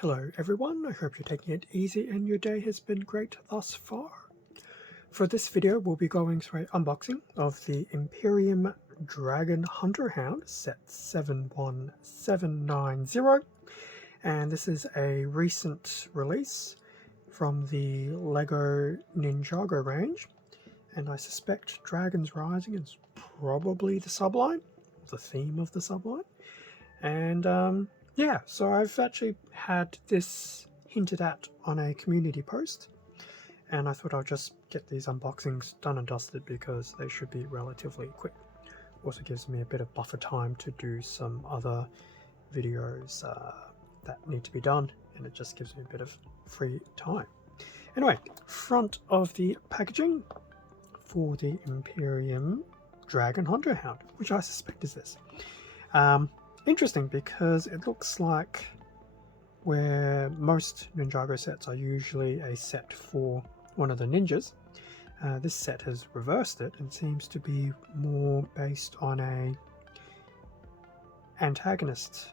Hello everyone, I hope you're taking it easy and your day has been great thus far. For this video we'll be going through an unboxing of the Imperium Dragon Hunter Hound set 71790, and this is a recent release from the Lego Ninjago range, and I suspect Dragons Rising is probably the subline, the theme of the subline, and yeah, so I've actually had this hinted at on a community post, and I thought I'll just get these unboxings done and dusted because they should be relatively quick. Also gives me a bit of buffer time to do some other videos that need to be done, and it just gives me a bit of free time. Anyway, front of the packaging for the Imperium Dragon Hunter Hound, which I suspect is this. Interesting because it looks like where most Ninjago sets are usually a set for one of the ninjas, this set has reversed it and seems to be more based on a antagonist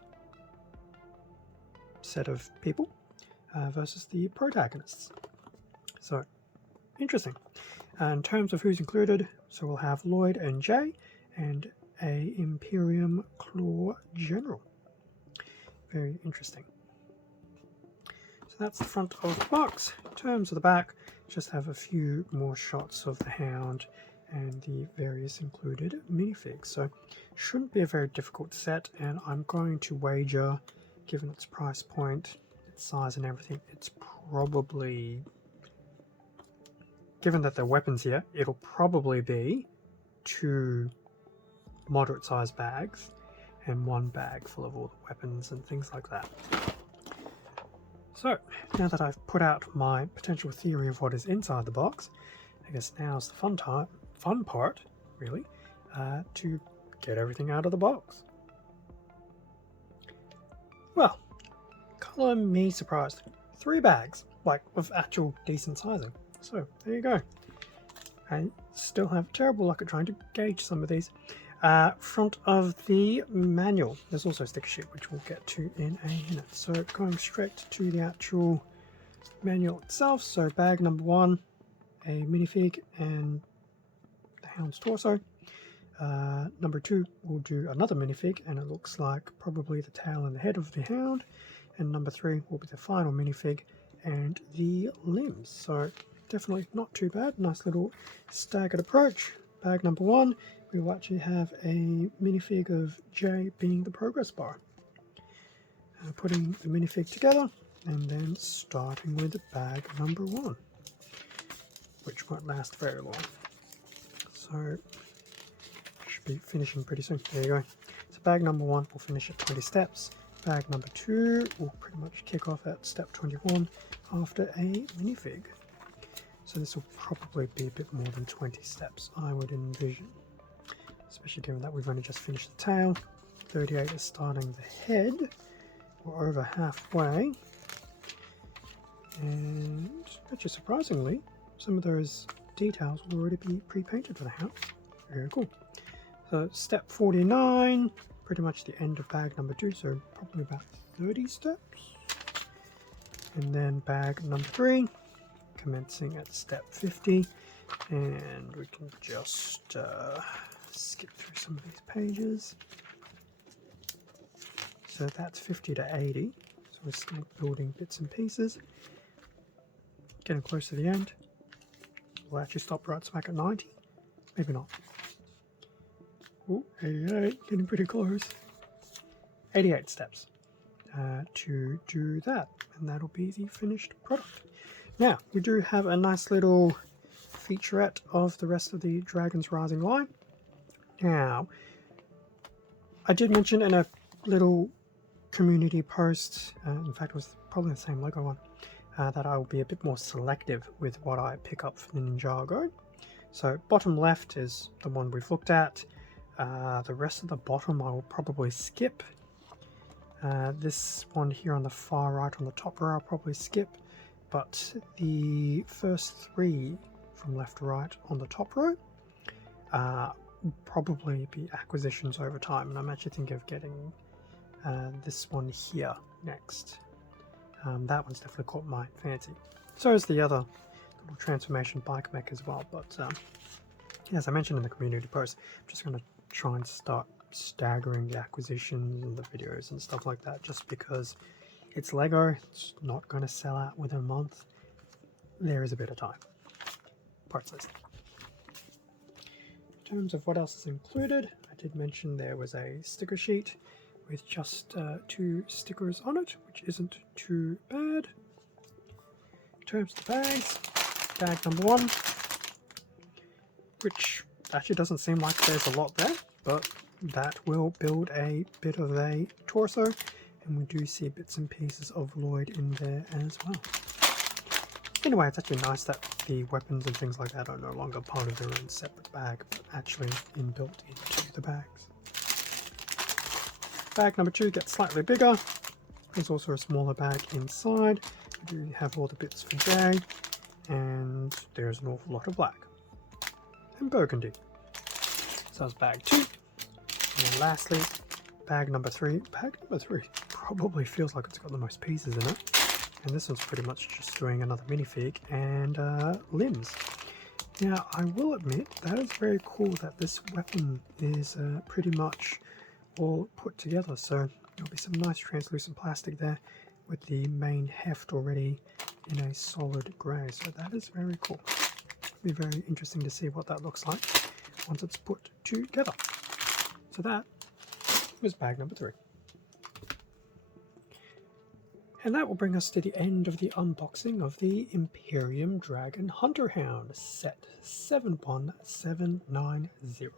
set of people versus the protagonists. So interesting. In terms of who's included, so we'll have Lloyd and Jay and a Imperium Claw General. Very interesting. So that's the front of the box. In terms of the back, just have a few more shots of the Hound and the various included minifigs. So shouldn't be a very difficult set, and I'm going to wager, given its price point, its size and everything, it's probably, given that there are weapons here, it'll probably be 2 moderate sized bags and 1 bag full of all the weapons and things like that. So now that I've put out my potential theory of what is inside the box, I guess now's the fun part really, to get everything out of the box. Well, color me surprised. 3 bags, like of actual decent sizing. So there you go. I still have terrible luck at trying to gauge some of these. Front of the manual, there's also a sticker sheet which we'll get to in a minute. So going straight to the actual manual itself, so bag number 1, a minifig and the Hound's torso. Number 2 we'll do another minifig, and it looks like probably the tail and the head of the Hound. And number 3 will be the final minifig and the limbs. So definitely not too bad, nice little staggered approach. Bag number 1, we will actually have a minifig of Jay being the progress bar. Putting the minifig together and then starting with bag number 1, which won't last very long. So should be finishing pretty soon. There you go. So bag number 1 will finish at 20 steps. Bag number 2 will pretty much kick off at step 21 after a minifig. So this will probably be a bit more than 20 steps, I would envision. Especially given that we've only just finished the tail. 38 is starting the head. We're over halfway. And actually surprisingly, some of those details will already be pre-painted for the Hound. Very cool. So step 49, pretty much the end of bag number 2, so probably about 30 steps. And then bag number 3, commencing at step 50. And we can just skip through some of these pages. So that's 50 to 80. So we're still building bits and pieces. Getting close to the end. We'll actually stop right smack at 90. Maybe not. Oh, 88, getting pretty close. 88 steps to do that, and that'll be the finished product. Now, we do have a nice little featurette of the rest of the Dragons Rising line. Now, I did mention in a little community post, in fact it was probably the same Lego one, that I will be a bit more selective with what I pick up for the Ninjago. So bottom left is the one we've looked at. The rest of the bottom I will probably skip. This one here on the far right on the top row I'll probably skip. But the first 3 from left to right on the top row will probably be acquisitions over time, and I'm actually thinking of getting this one here next. That one's definitely caught my fancy. So is the other little transformation bike mech as well. But as I mentioned in the community post, I'm just going to try and start staggering the acquisitions and the videos and stuff like that, just because it's Lego. It's not going to sell out within a month. There is a bit of time. Parts list. In terms of what else is included, I did mention there was a sticker sheet with just 2 stickers on it, which isn't too bad. In terms of the bags, bag number 1, which actually doesn't seem like there's a lot there, but that will build a bit of a torso, and we do see bits and pieces of Lloyd in there as well. Anyway, it's actually nice that the weapons and things like that are no longer part of their own separate bag, but actually inbuilt into the bags. Bag number 2 gets slightly bigger. There's also a smaller bag inside. We do have all the bits for Jay, and there's an awful lot of black and burgundy. So that's bag 2. And lastly, bag number 3. Bag number 3 probably feels like it's got the most pieces in it. And this one's pretty much just doing another minifig and limbs. Now, I will admit, that is very cool that this weapon is pretty much all put together. So there'll be some nice translucent plastic there with the main heft already in a solid grey. So that is very cool. It'll be very interesting to see what that looks like once it's put together. So that was bag number 3. And that will bring us to the end of the unboxing of the Imperium Dragon Hunter Hound set 71790.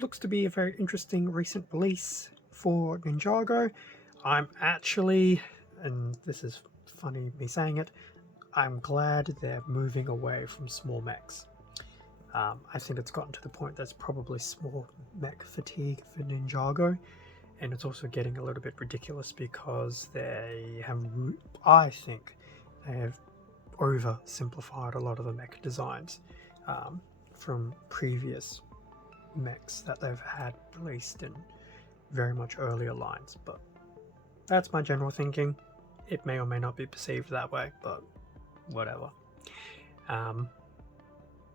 Looks to be a very interesting recent release for Ninjago. I'm actually, and this is funny me saying it, I'm glad they're moving away from small mechs. I think it's gotten to the point that's probably small mech fatigue for Ninjago. And it's also getting a little bit ridiculous because they have, I think, they have oversimplified a lot of the mech designs from previous mechs that they've had released in very much earlier lines. But that's my general thinking. It may or may not be perceived that way, but whatever.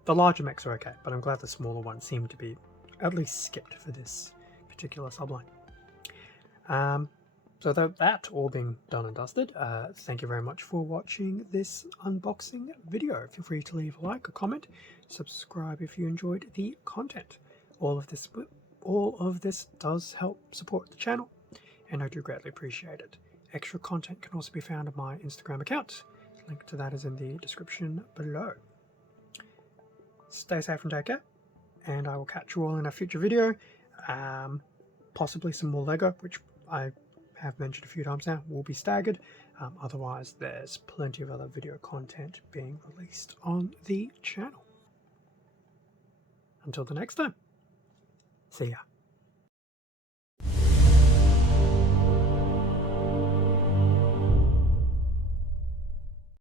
The larger mechs are okay, but I'm glad the smaller ones seem to be at least skipped for this particular subline. So that all being done and dusted, thank you very much for watching this unboxing video. Feel free to leave a like, a comment, subscribe if you enjoyed the content. All of this does help support the channel, and I do greatly appreciate it. Extra content can also be found on my Instagram account. Link to that is in the description below. Stay safe and take care, and I will catch you all in a future video. Possibly some more Lego, which I have mentioned a few times now, will be staggered. Otherwise, there's plenty of other video content being released on the channel. Until the next time, see ya.